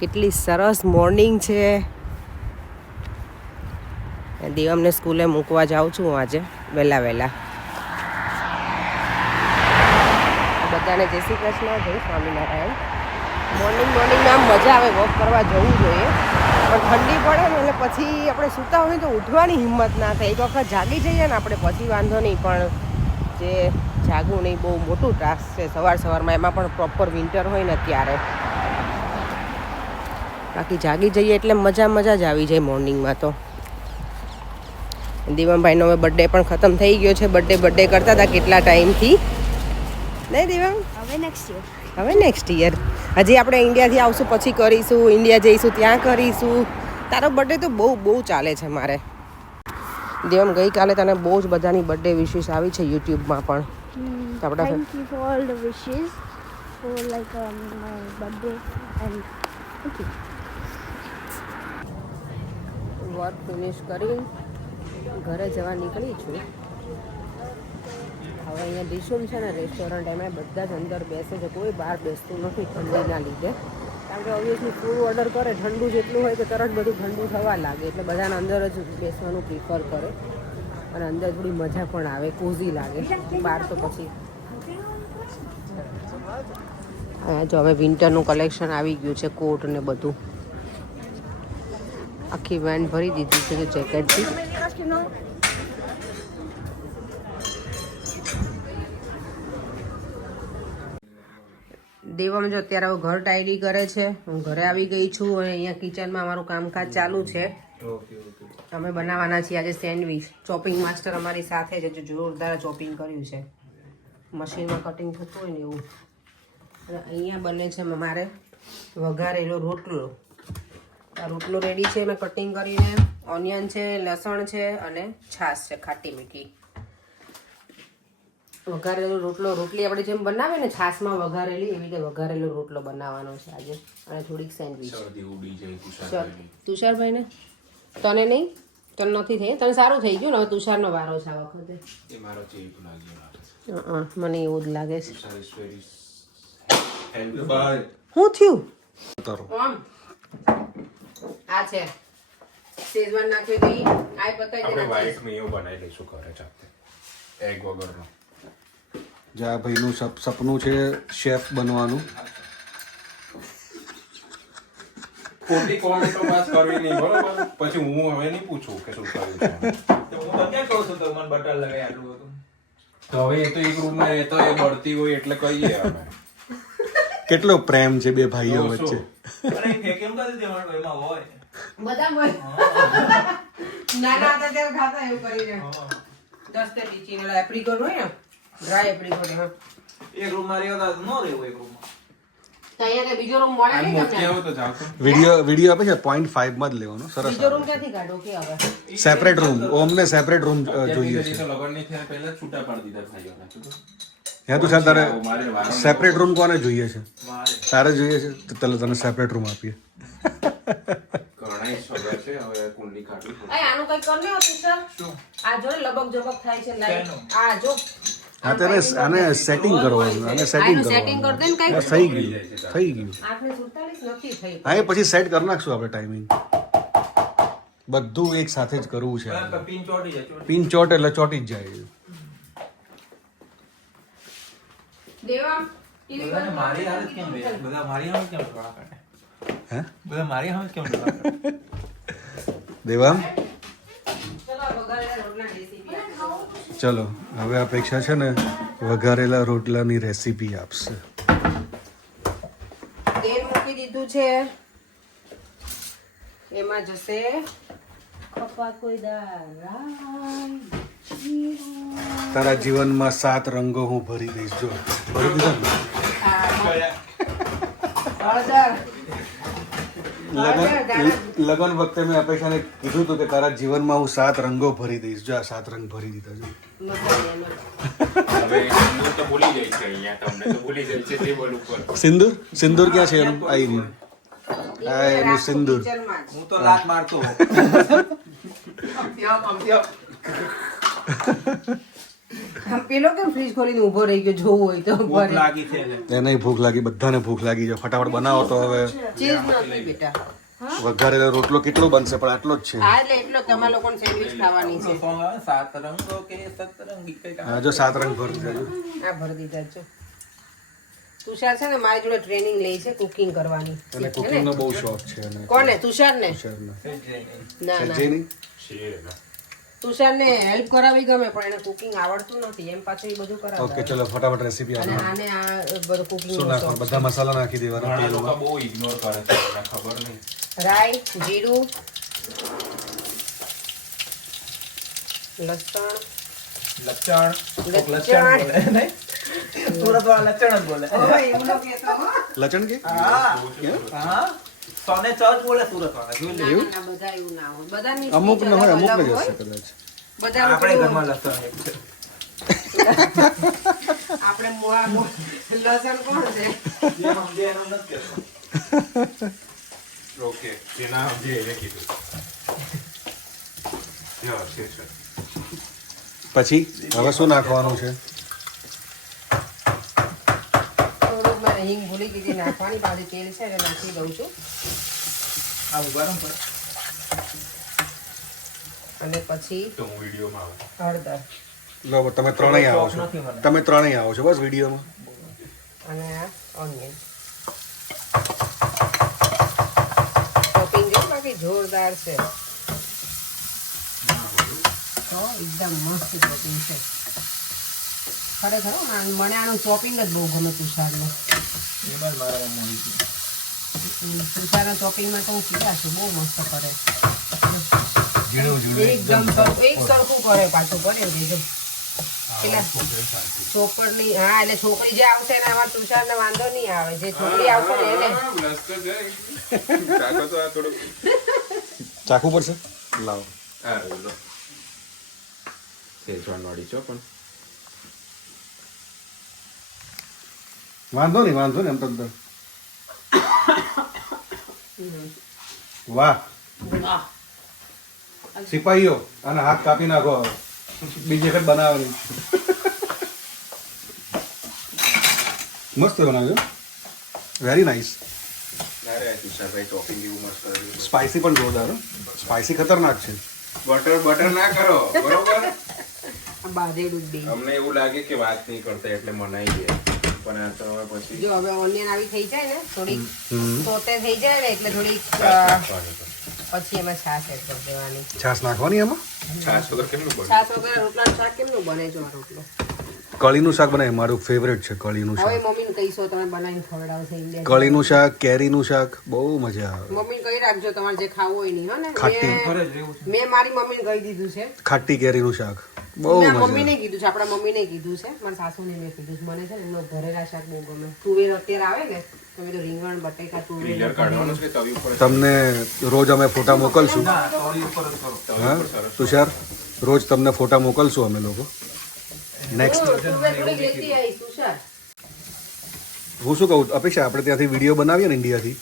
કેટલી સરસ મોર્નિંગ છે. દેવમને સ્કૂલે મૂકવા જાઉં છું આજે વહેલા વહેલા. બધાને જય શ્રી કૃષ્ણ, જય સ્વામિનારાયણ. મોર્નિંગમાં આમ મજા આવે, વોક કરવા જવું જોઈએ, પણ ઠંડી પડે ને એટલે પછી આપણે સૂતા હોય તો ઉઠવાની હિંમત ના થાય. એક વખત જાગી જઈએ ને આપણે પછી વાંધો નહીં, પણ જે જાગવું નહીં બહુ મોટું ટાસ્ક છે સવારમાં, એમાં પણ પ્રોપર વિન્ટર હોય ને ત્યારે. બાકી જાગી જઈએ એટલે મજા જ આવી જાય મોર્નિંગમાં તો. દિવ્યમભાઈનો હવે બર્થડે પણ ખતમ થઈ ગયો છે. બર્થડે કરતા હતા કેટલા ટાઈમથી, નહીં દિવ્યમ? હવે નેક્સ્ટ યર. હજી આપણે ઇન્ડિયાથી આવશું પછી કરીશું, ઇન્ડિયા જઈશું ત્યાં કરીશું. તારો બર્થડે તો બહુ ચાલે છે મારે. દિવ્યમ ગઈકાલે તને બહુ જ બધાની બર્થડે વિશેષ આવી છે યુટ્યુબમાં પણ. Thank you for all the wishes for my birthday and thank you. Work finish કરી ઘરે જવા નીકળી છું. હવે અહીંયા ડિશુમ છે ને રેસ્ટોરન્ટ, એમાં બધા જ અંદર બેસે છે, કોઈ બહાર બેસતું નથી ઠંડીના લીધે. કારણ કે ઓબ્વિયસલી ફૂડ ઓર્ડર કરે, ઠંડુ જેટલું હોય તો તરત બધું ઠંડુ થવા લાગે, એટલે બધાને અંદર જ બેસવાનું પ્રિફર કરે. અને અંદર થોડી મજા પણ આવે, કોઝી લાગે. બહાર તો પછી જો હવે વિન્ટરનું કલેક્શન આવી ગયું છે, કોટ ને બધું. આખી વેન ભરી દીધી છે જેકેટથી. દેવમ જો અત્યારે હવે ઘર ટાઈડી કરે છે. હું ઘરે આવી ગઈ છું અને અહીંયા કિચનમાં અમારું કામકાજ ચાલુ છે. અમે બનાવવાના છીએ આજે સેન્ડવિચ. ચોપિંગ માસ્ટર અમારી સાથે છે, જો જોરદાર ચોપિંગ કર્યું છે, મશીનમાં કટિંગ થતું હોય ને એવું. અને અહીંયા બને છે મારે વઘારેલો રોટલો. આ રોટલો રેડી છે, મેં કટિંગ કરીને. ઓનિયન છે, લસણ છે અને છાશ છે ખાટી મીઠી. વઘારેલો રોટલો, રોટલી આપણે જેમ બનાવે ને છાશમાં વઘારેલી, એવી રીતે વઘારેલો રોટલો બનાવવાનો છે આજે. અને થોડીક સેન્ડવિચ. તુષારભાઈને તને નહીં, તને નથી થઈ, તને સારું થઈ ગયું ને. હવે તુષારનો વારો છે આ વખતે. મને એવું જ લાગે છે. શું થયું? આ છે શેઝવાન નાખી દઈ. આ પતાઈ દે. આપણે વ્હાઈટ મેયો બનાવી લઈશું ઘરે જાતે, એગ વગરનો. જા ભાઈનું સપનું છે શેફ બનવાનું. ખોટી કોમેન્ટો પાસ કરવી નહીં, બરોબર? પછી હું હવે નહીં પૂછું કે શું કર્યું છે. તો હું તો ક્યાં કહું છું તો મને બટર લગાવી આટલું હતું. તો હવે એ તો એક રૂમમાં રહેતો, એ બળતી હોય એટલે કહીએ અમે. કેટલો પ્રેમ છે બે ભાઈઓ વચ્ચે. અરે કેમ કરી દેવાનું એમાં હોય બધા હોય. નાના હતા ત્યારે ખાતા એવું કરીને. 10 તે લીચી ને એપ્રિકોટ હોય ને, ડ્રાય એપ્રિકોટ. હા, એક રૂમમાં રહેતા ન રહેવું એક રૂમમાં. તો અહીંયા કે બીજો રૂમ મળે નહીં તમને? વિડિયો આપે છે 0.5 માં જ લેવાનો. સરસ. બીજો રૂમ ક્યાંથી કાઢો કે હવે? Separate room. ઓમને સેપરેટ રૂમ જોઈએ છે. લગન ની થયા પહેલા છૂટા પાડી દીધા ભાઈઓને. યા તું તારે સેપરેટ રૂમ કોને જોઈએ છે? તારે જોઈએ છે તો તને સેપરેટ રૂમ આપીએ. ઘણા સગા છે, હવે કુંડલી કાઢી. આનું કઈ કર લે ઓફિસર. આ જો લબક જબક થાય છે લાઈટ. આ જો હા, તેને આને સેટિંગ કરવાનું. આને સેટિંગ સેટિંગ કર દે ને કઈ. થઈ ગયું. 8:47 નથી થઈ. હા, એ પછી સેટ કરી નાખશું આપણે ટાઈમિંગ. બધું એક સાથે જ કરવું છે. પિન ચોટી જાય. પિન ચોટ એટલે ચોટી જ જાય. દેવા ટીવી બધાને મારી હાલત કેમ બે? બધા મારી હાલત કેમ ડોળા કાઢે? હે? બધા મારી હાલત કેમ ડોળા કાઢે? દેવામ, ચલો વઘારેલા રોટલા રેસીપી ચલો હવે અપેક્ષા છે ને વઘારેલા રોટલાની રેસીપી આપશે. તેલ મૂકી દીધું છે, એમાં જશે કપા કોઈ દાળ. તારા જીવનમાં 7 રંગો હું ભરી દઈશ. જો ભરી દીધા ને? હળદર. લગન વખતે મેં અપેક્ષાને કીધું હતું કે તારા જીવનમાં હું 7 રંગો ભરી દઈશ. જો આ 7 રંગ ભરી દીધા છે. હવે હું તો ભૂલી જાય છે, અહીંયા તમને તો ભૂલી જાય છે ટેબલ ઉપર. સિંદૂર ક્યાં છે એનું? આવી રહ્યું. આ એનું સિંદૂર. હું તો લાત મારતો. પેલો કેમ ફ્રીજ ખોલીને ઊભો રહી ગયો જોવું હોય તો ભૂખ લાગી છે ને. એને ભૂખ લાગી, બધાને ભૂખ લાગી છે. ફટાફટ બનાવો તો હવે ચીઝ નથી બેટા. વઘારેલો રોટલો કેટલો બનશે, પણ આટલો જ છે. હા એટલે એટલો તમારા લોકોને સેન્ડવિચ ખાવાની છે. સોંગ આવે, સાત રંગો કે સતરંગી કંઈક આવે. હા જો 7 રંગ ભરી દેજો. આ ભરી દીધા છે. તુષાર છે ને મારી જોડે ટ્રેનિંગ લે છે કુકિંગ કરવાની. અને કુકિંગનો બહુ શોખ છે એને. કોને? તુષાર ને? શેરને. ના ના સજ્જેની? તુષાર ને હેલ્પ કરાવી ગમે પણ એને કુકિંગ આવડતું નથી એમ પાછું એ બધું ઓકે કરાવે. ચલો ફટાફટ રેસીપી અને આપો. આને આ બધું કુકિંગ શું નાખવાનું? બધા મસાલા નાખી દેવાના ઘણા લોકો તેલમાં. બહુ ઇગ્નોર કરે છે, મને ખબર નહીં. રાઈ, જીરું, લસણ, લચણ. કોક લચણ. લચણ બોલે નહીં? સુરતવાળા લચણ જ બોલે. લચણ કે? હા. સોને ચર્ચ બોલે સુરતવાળા. જોઈ લે. ના, બધા એવું ના હોય. બધાની અમુક speech ન હોય, અલગ અમુક અલગ જ હોય. હશે કદાચ. બધાનું આપણે કેવું ઘરમાં લસણ એક છે. આપણે લસણ કોણ છે? જે સમજે એનું નથી કહેતો. ઓકે. જેના સમજે એને કીધું. યો, છે. પછી હવે શું નાખવાનું છે? થોડુંક મારે હિંગ ભૂલી ગઈ હતી નાખવાની, પાછી તેલ છે એટલે નાખી દઉં છું. આવું ગરમ પડે. અને પછી તો હું વિડીયોમાં આવું. હળદર લો તમે ત્રણેય આવો છો. નથી મને. તમે ત્રણેય આવો છો બસ વિડીયોમાં. અને આ ઓનિયન ચોપિંગ જો બાકી જોરદાર છે. તો એકદમ મસ્ત ચોપિંગ છે ખરેખર હો. મને આનું ચોપિંગ જ બહુ ગમે તુષારનું. એમાં જ મારા મમ્મી કીધું. તુષારના ચોપિંગમાં તો હું કીધા છું બહુ મસ્ત કરે. ઝીણું એકદમ એક સરખું કરે પાછું કર્યું બીજું પેલા ચોપડની. હા એટલે છોકરી જે આવશે ને આમાં તુષારને વાંધો નહીં આવે. જે છોકરી આવશે ને એને ચાખવું પડશે. લાવો. વાંધો નહીં એમ તો અંદર. વાહ સિપાહીઓ અને હાથ કાપી નાખો હવે. બીજી વખત બનાવવાની. મસ્ત બનાવ્યો. Very nice. સ્પાઇસી પણ જોરદાર. સ્પાઇસી ખતરનાક છે. બટર ના કરો બરોબર. બાંધેલું જ દે. અમને એવું લાગે કે વાત નહીં કરતા એટલે મનાઈ ગયા, પણ આ તો હવે પછી જો હવે ઓનિયન આવી થઈ જાય ને થોડીક સોતે થઈ જાય ને એટલે થોડીક પછી એમાં છાશ એડ કરી દેવાની. છાશ નાખવાની એમાં. છાશ વગર કેમનું બને? છાશ વગર રોટલાનું શાક કેમનું બને જો આ રોટલો? કળીનું શાક બનાવે મારું ફેવરેટ છે. કળીનું હવે શાક. મમ્મીને કહીશો તમે બનાવીને ખવડાવશે ઇન્ડિયા. કળીનું શાક, કેરીનું શાક બહુ મજા આવે. મમ્મીને કહી રાખજો તમારે જે ખાવું હોય નહીં હો ને. ખાટી. મેં મારી મમ્મીને કહી દીધું છે. ખાટી કેરીનું શાક બહુ મેં મજા મમ્મીને આવે. કીધું છે, આપણા મમ્મીને કીધું છે, મારા સાસુને મેં કીધું છે. મને છે ને એમનો ભરેલા શાક બહુ ગમે. તુવેર અત્યારે આવે ને તમે તો રીંગણ બટેકા તુવેર ક્લિયર કાઢવાનું છે તવી ઉપર. તમને રોજ અમે ફોટા મોકલશું. તવી ઉપર જ કરો. હા તુષાર, રોજ તમને ફોટા મોકલશું અમે લોકો. નેક્સ્ટ તુવેર થોડીક લેતી આવીશ તુષાર. હું શું કહું અપેક્ષા, આપણે ત્યાંથી વિડીયો બનાવીએ ને ઇન્ડિયાથી,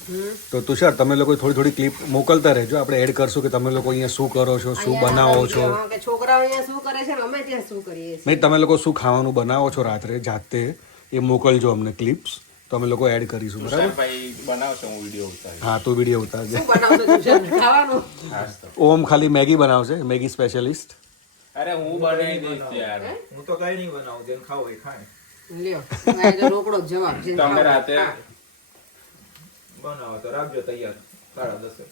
તો તુષાર તમે લોકો થોડી ક્લિપ મોકલતા રહેજો. આપણે એડ કરશું કે તમે લોકો અહીંયા શું કરો છો, શું બનાવો છો. હા, કે છોકરાઓ અહીંયા શું કરે છે ને અમે ત્યાં શું કરીએ છીએ. નહીં તમે લોકો શું ખાવાનું બનાવો છો રાત્રે જાતે એ મોકલજો અમને ક્લિપ્સ, તો અમે લોકો એડ કરીશું. બરાબર? ભાઈ બનાવશે, હું વિડીયો ઉતારીશ. હા તો વિડીયો ઉતારજે. શું બનાવશો તુષાર? ખાવાનું? ખાસ તો. ઓમ ખાલી મેગી બનાવશે, મેગી સ્પેશિયલિસ્ટ. અરે હું બનાવી દઈશ યાર. હું તો કઈ નહીં બનાવું, જેને ખાવું એ ખાય. લ્યો આ તો રોકડો જ જવાબ છે. તમે રાતે હા. બનાવો તો રાખજો તૈયાર 10:30.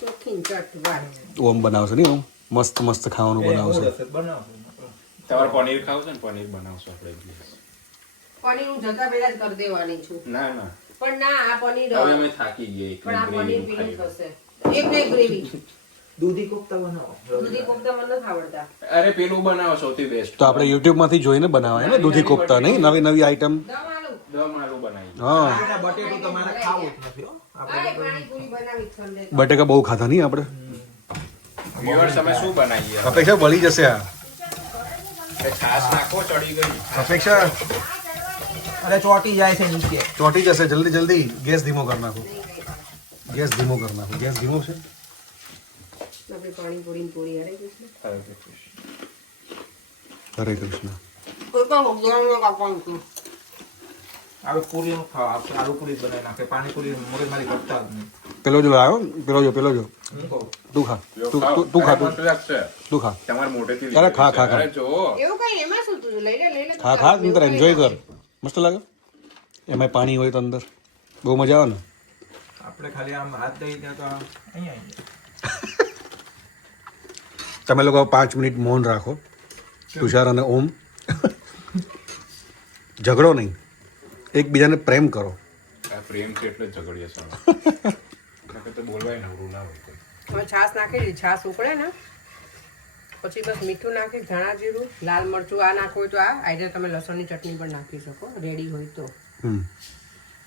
ચોખ્ખી ચટ વાર. ઓમ બનાવશે નહીં ઓમ મસ્ત મસ્ત ખાવાનું બનાવશે. બનાવશું. તમારે પનીર ખાવું છે ને પનીર બનાવશું આપણે એક દિવસ. પનીર હું જતા પહેલા જ કરી દેવાની છું. ના ના પણ ના આ પનીર હવે અમે થાકી ગયા પણ આ પનીર એક પીનું થશે. એક ને ગ્રેવી. દૂધી કોફતા બનાવો. દૂધી કોફતા મને નથી આવડતા. અરે પેલું બનાવો સૌથી બેસ્ટ. તો આપણે યુટ્યુબમાંથી જોઈને બનાવાય ને દૂધી કોફતા, નહીં નવી આઈટમ. દમ આલુ. દમ આલુ બનાવી. હા આ બટેટું તમારે ખાવું જ નથી હો. આય પાણીપુરી બનાવી ઠંડે. બટેકા બહુ ખાતા નહીં આપણે. વિવર્સ અમે શું બનાવીએ? અપેક્ષા વળી જશે આ. છાશ નાખો, ચડી ગઈ. અપેક્ષા અરે ચોટી જાય છે નીચે. ચોટી જશે. જલ્દી ગેસ ધીમો કરી નાખો. ગેસ ધીમો કરી નાખો. ગેસ ધીમો છે. આપણે પાણીપુરી ને પૂરી હારે જશે. હરે કૃષ્ણ. કોઈ પણ વગેરે કાપવાનું હતું. હવે પૂરીનું ખાવા આપણે આલુ પૂરી બનાવી નાખે પાણીપુરી મોરે મારી કરતા જ નહીં. પેલો જો આવ્યો, પેલો જો હું કહું તું ખા, તું ખા, તું ખા. તમારે મોટેથી અરે ખા, ખા, ખા. અરે જો એવું કઈ એમાં શું તું લઈ લે ખા ખા અંદર એન્જોય કર. મસ્ત લાગે. એમાં પાણી હોય તો અંદર બહુ મજા આવે ને. આપણે ખાલી આમ હાથ દઈ ત્યાં તો અહીંયા આવી જાય. તમે લોકો 5 મિનિટ મૌન રાખો, તુષાર અને ઓમ. ઝઘડો નહીં, એકબીજાને પ્રેમ કરો. આ પ્રેમ છે એટલે જ ઝઘડીએ છે તો બોલવાય નવરું ના હોય કોઈ. હવે છાશ નાખી દીધી. છાશ ઉકળે ને પછી બસ મીઠું નાખી, ધાણા જીરું, લાલ મરચું આ નાખવું હોય તો આ આઈડર તમે લસણની ચટણી પણ નાખી શકો રેડી હોય તો. હમ.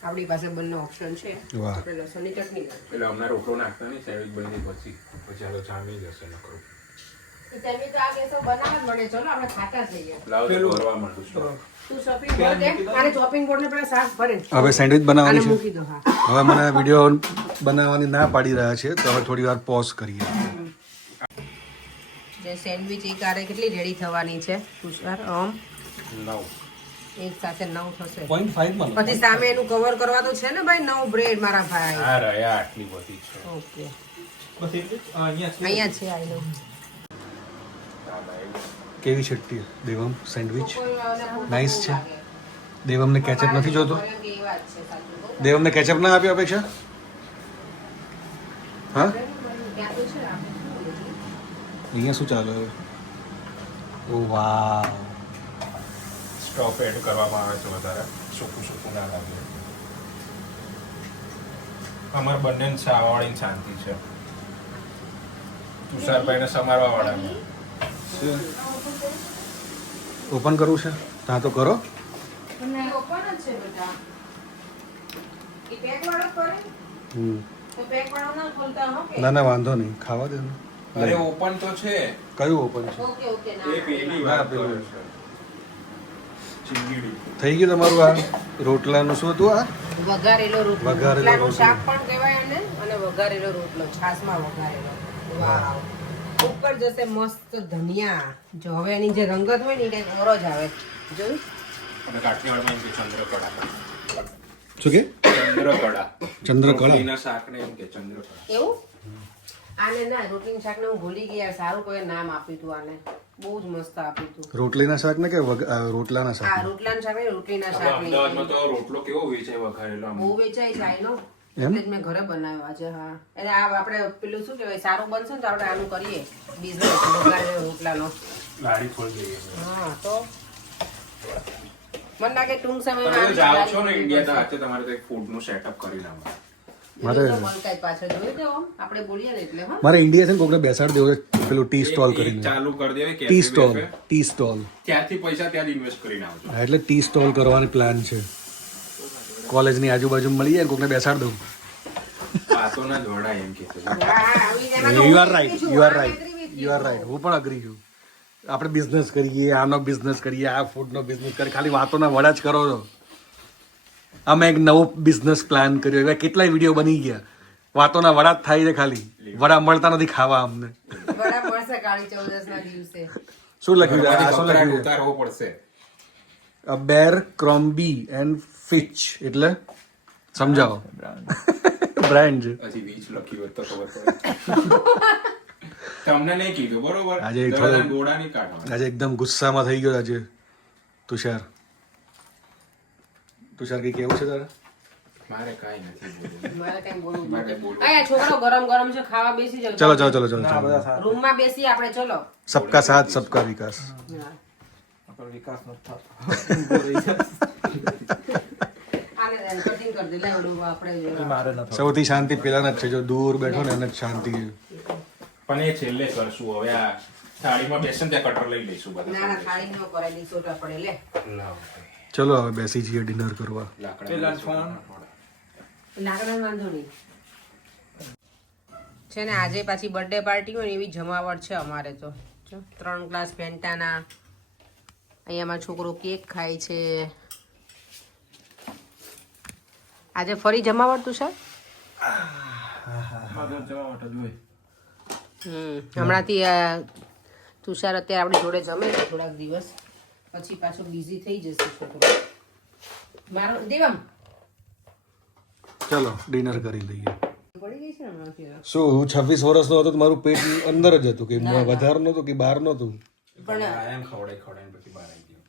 આપણી પાસે બંને ઓપ્શન છે. વાહ. આપણે લસણની ચટણી નાખીએ. એટલે હમણાં રોટલો નાખતા નહીં સેન્ડવિચ બની પછી હાલો જામી જશે નકરું. તો તમે તો આ કેસો બનાવ જ મળે. ચલો આપણે ખાતા જઈએ. લાવ તો ભરવા માંડું છું. તું શોપિંગ બોર્ડ દે અને ચોપિંગ બોર્ડ ને પેલા શાક ભરે હવે સેન્ડવિચ અને બનાવવાની છે. મૂકી દો. હા હવે મને વિડીયો બનાવવાની ના પાડી રહ્યા છે તો હવે થોડી વાર પોઝ કરીએ. જે સેન્ડવિચ એક આરે કેટલી રેડી થવાની છે તુષાર? લાવ એક સાથે 9 થશે. 0.5 પછી સામે એનું કવર કરવા તો છે ને ભાઈ 9 બ્રેડ મારા ભાઈ. આ રહ્યા આટલી બધી છે. ઓકે બસ એટલું જ? અહીંયા છે. અહીંયા છે આઈ નો. કેવી છટ્ટી દેવમ સેન્ડવિચ નાઇસ છે. દેવમને કેચઅપ નથી જોતો? દેવમને કેચઅપ ના આપ્યો અપેક્ષા? હા, અહીંયા શું ચાલે હવે? ઓ વાવ, સ્ટોપ એડ કરવામાં આવે છે વધારે સૂકું સૂકું ના લાગે. અમારે બંને સાવાવાળી શાંતિ છે. તુષારભાઈને સમારવા વાળા ઓપન કરવું છે? હા તો કરો. હમ. ના ના વાંધો નહીં, ખાવા દે ને. અરે ઓપન તો છે. કયું ઓપન છે? એ પેલી ના, વાત પેલું. કરે છે. ચીંગીડી. થઈ ગયું તમારું આ રોટલાનું શું હતું આ? વઘારેલો રોટલો. વઘારેલો રોટલાનું રોટલો. શાક પણ કહેવાય એને અને વઘારેલો રોટલો છાશમાં વઘારેલો. વાવ. ઉપર જશે મસ્ત ધનિયા. જો હવે એની જે રંગત હોય ને એ કંઈક ઓર જ આવે. જોયું? અને કાઠિયાવાડમાં એમ કે ચંદ્રકળા. શું કે? ચંદ્રકળા. ચંદ્રકળા? રોટલીના શાકને એમ કે ચંદ્રકળા. એવું? આને ના રોટલીનું શાક ને હું ભૂલી ગઈ યાર. સારું કોઈ નામ આપ્યું હતું આને. બહુ જ મસ્ત આપ્યું હતું. રોટલીના શાક ને કે રોટલાના આ શાક? રોટલાનું શાક ને રોટલીના આપણે શાક અમદાવાદમાં તો રોટલો કેવો વેચાય વઘારેલો આમ. બહુ વેચાય છે આઈનો. એમ? એટલે જ મેં ઘરે બનાવ્યો આજે. હા એટલે આ આપણે પેલું શું કહેવાય સારું બનશે ને તો આપણે આનું કરીએ બિઝનેસ વઘારેલો રોટલાનો. લારી ખોલી દઈએ. હા તો મને લાગે ટૂંક સમયમાં તમે આવી જાઓ છો ને ગાડી ઇન્ડિયા તો મળશે. હાથે તમારે તો એક ફૂડનું સેટઅપ કરી નાખો. મારે- એવું તો મલકાઈ પાછળ જોયું તો આપણે બોલીએ ને એટલે હા. મારે ઇન્ડિયા છે ને કોકને બેસાડી દેવો છે પેલું ટી સ્ટોલ એક કરીને. ચાલુ કરી દેવાય કે ટી સ્ટોલ, ટી સ્ટોલ. ત્યાંથી પૈસા ત્યાં ઇન્વેસ્ટ કરીને આવજો. હા, એટલે ટી સ્ટોલ કરવાની પ્લાન છે. કોલેજની આજુબાજુ મળી જાય ને કોકને બેસાડી દઉં. વાતો ના જોડાય એમ કે છે. હા, આવી જાય. એમાં તો યુ હું આર રાઈટ, agree છું. યુ આર હા, right, agree with you are right. હું પણ અગ્રી છું. આપણે બિઝનેસ કરીએ, આનો બિઝનેસ કરીએ, આ ફૂડનો બિઝનેસ કરીએ, ખાલી વાતોના વડા જ કરો છો. અમે એક નવો બિઝનેસ પ્લાન કર્યો. એવા કેટલાય વિડીયો બની ગયા. વાતોના વડા જ થાય છે ખાલી. વડા મળતા નથી ખાવા અમને. વડા મળશે કાળી ચૌદસના દિવસે. શું લખ્યું છે? આ શું ઘરમાંથી લખ્યું છે? ઉતારવો પડશે. બેર ક્રોમ્બી એન્ડ ફિચ એટલે સમજાવો. બ્રાન્ડ છે. હજી વીજ લખ્યું હોત તો ખબર પડે. તમને નહીં કીધું બરોબર. આજે થોડો- દરવાજાના દોડા નહીં કાઢવાના. આજે એકદમ ગુસ્સામાં થઈ ગયો આજે તુષાર. તુષાર કઈ કેવું છે તારે? મારે કાંઈ નથી બોલવું. મારે કંઈ બોલવું મારે નથી. બોલવું. આ છોકરો ગરમ ગરમ છે ખાવા બેસી જાવ. ચલો ચલો ચલો ચલો ના ચલો. બધા સારા. રૂમમાં બેસી આપણે ચલો. સબકા સાથ સબકા વિકાસ. હા. આપણો વિકાસ નથી થતો. આને કટિંગ કરી દે. લે ઓલું આપણે મારે નથી સૌથી શાંતિ પેલાના જ છે. જો દૂર બેઠો ને એને જ શાંતિ છે. પણ એ છેલ્લે કરશું. હવે આ થાળીમાં બેસીને ત્યાં કટર લઈ લઈશું ના ના બધા. થાળી ન કરાય દીસો તો પડે લે. લાવો. ચલો હવે બેસી જઈએ ડિનર કરવા. લાકડા પેલા લઈશું. ફોન. લાકડા વાંધો નહીં છે ને. આજે પાછી બર્થડે પાર્ટી હોય ને એવી જમાવટ છે અમારે તો. જો 3 ગ્લાસ ફેન્ટાના. અહીંયા મારો છોકરો કેક ખાય છે. આજે ફરી જમાવટ તું છે. મારે જવા માટે જોઈએ. હમણાંથી તુષાર અત્યારે આપણી જોડે જમે છે થોડાક દિવસ પછી પાછો બિઝી થઈ જશે છોકરો. મારો દેવમ ચલો ડિનર કરી લઈએ. પડી ગઈ છે ને હમણાંથી. શું હું 26 વર્ષનો હતો તો મારું પેટ અંદર જ હતું કે વધારે નહોતું કે બહાર નહોતું. પણ આયા ખવડાય પછી બહાર આવી ગયો.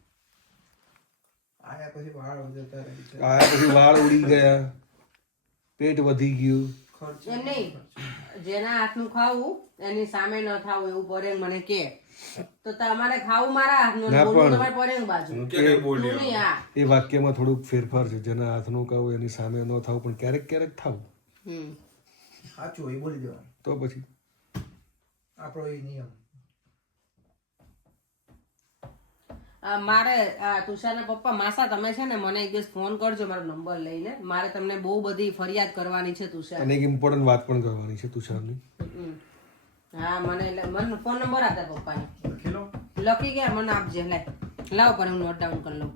આયા પછી વાળ જતા રહે છે. આયા પછી વાળ ઉડી ગયા, પેટ વધી ગયું. એમ નહીં, જેના હાથનું ખાવું એની સામે ન થાવું એવું પરેંગ મને કે તો તમારે ખાવું મારા હાથનું ના બોલવું પણ. તમારે પરેંગ બાજુ. હું ક્યારે તું બોલ્યો? નહીં, હા. એ વાક્યમાં થોડુંક ફેરફાર છે. જેના હાથનું ખાવું એની સામે ન થાવું પણ ક્યારેક ક્યારેક થાવું. હમ. સાચું હોય બોલી દેવાનું. તો પછી આપણો એ નિયમ. મારે તુષારના પપ્પા માસા તમે છે ને મને એક દિવસ ફોન કરજો મારો નંબર લઈને. મારે તમને બહુ બધી ફરિયાદ કરવાની છે તુષાર. અને એક ઇમ્પોર્ટન્ટ વાત પણ કરવાની છે તુષારની. હમ. હા મને ફોન નંબર આપતા પપ્પાને લખી લો. લખી ગયા મને આપજે. લાવ પણ હું નોટ ડાઉન કરી લઉં.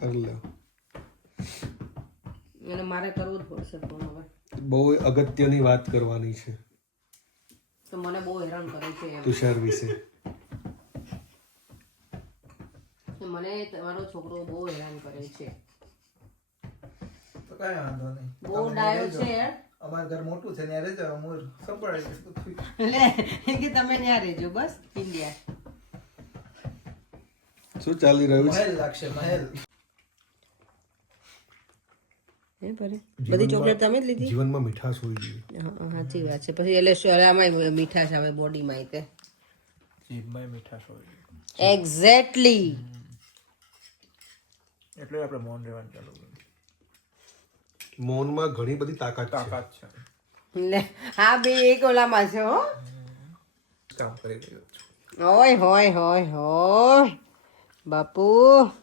કરી લો. અને મારે કરવું જ પડશે ફોન હવે. બહુ અગત્યની વાત કરવાની છે તો મને બહુ હેરાન કરે છે એમ. તુષાર વિશે. મને તમારો છોકરો બહુ હેરાન કરે છે. તો કાંઈ વાંધો નહીં. બહુ ડાયો છે. અમારું ઘર મોટું છે ત્યાં રહેજો. હું સંભાળી લઈશ બધું. એટલે એમ કે તમે ત્યાં રહેજો બસ ઇન્ડિયા. શું ચાલી રહ્યું છે? મહેલ લાગશે મહેલ. બધી ચોકલેટ તમે જ લીધી? જીવનમાં મીઠાશ હોવી જોઈએ. હા, સાચી વાત છે. પછી એટલે શરામાં મીઠાશ આવે બોડીમાં તે. જીભમાં મીઠાશ હોય એક્ઝેક્ટલી. એટલે આપણે મૌન રહેવાનું ચાલુ કર્યું. મૌનમાં ઘણી બધી તાકાત છે. તાકાત છે. લે હા બે એક ઓલામાં છે હો. કામ કરી રહ્યો છું. હોય હોય હોય હોય બાપુ.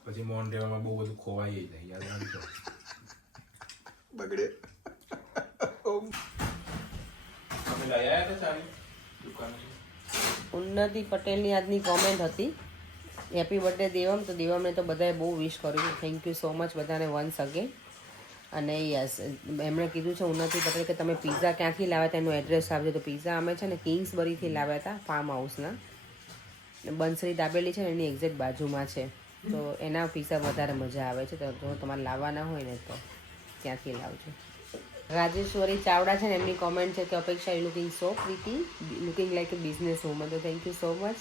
પછી મોન રહેવામાં બહુ બધું ખોવાઈ જાય યાદ રાખજો. બગડે. અમે લઈ આવ્યા હતા સારી દુકાનથી. ઉન્નતિ પટેલની આજની કોમેન્ટ હતી હેપી બર્થડે દેવમ. તો દેવમને તો બધાએ બહુ વિશ કર્યું. થેન્ક યુ સો મચ બધાને વન્સ અગેન. અને યસ એમણે કીધું છે ઉન્નતિ પટેલ કે તમે પિઝા ક્યાંથી લાવ્યા હતા એનું એડ્રેસ આપજો. તો પિઝા અમે છે ને કિંગ્સબરીથી લાવ્યા હતા ફાર્મ હાઉસના. બંસરી દાબેલી છે ને એની એક્ઝેક્ટ બાજુમાં છે. તો એના પિઝા વધારે મજા આવે છે. તો જો તમારે લાવવાના હોય ને તો ત્યાંથી લાવજો. રાજેશ્વરી ચાવડા છે ને એમની કોમેન્ટ છે કે અપેક્ષા you looking so pretty, looking like A business woman. તો થેન્ક યુ સો મચ.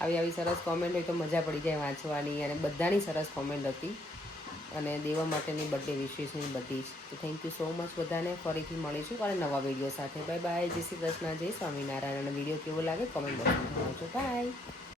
આવી સરસ કોમેન્ટ હોય તો મજા પડી જાય વાંચવાની. અને બધાની સરસ કોમેન્ટ હતી અને દેવા માટેની બર્થડે વિશેષની બધી જ. તો થેન્ક યુ સો મચ બધાને. ફરીથી મળીશું અને નવા વિડીયો સાથે. Bye bye. જય શ્રી કૃષ્ણ, જય સ્વામિનારાયણ. અને વિડીયો કેવો લાગે કોમેન્ટ બોક્સમાં જણાવજો. બાય.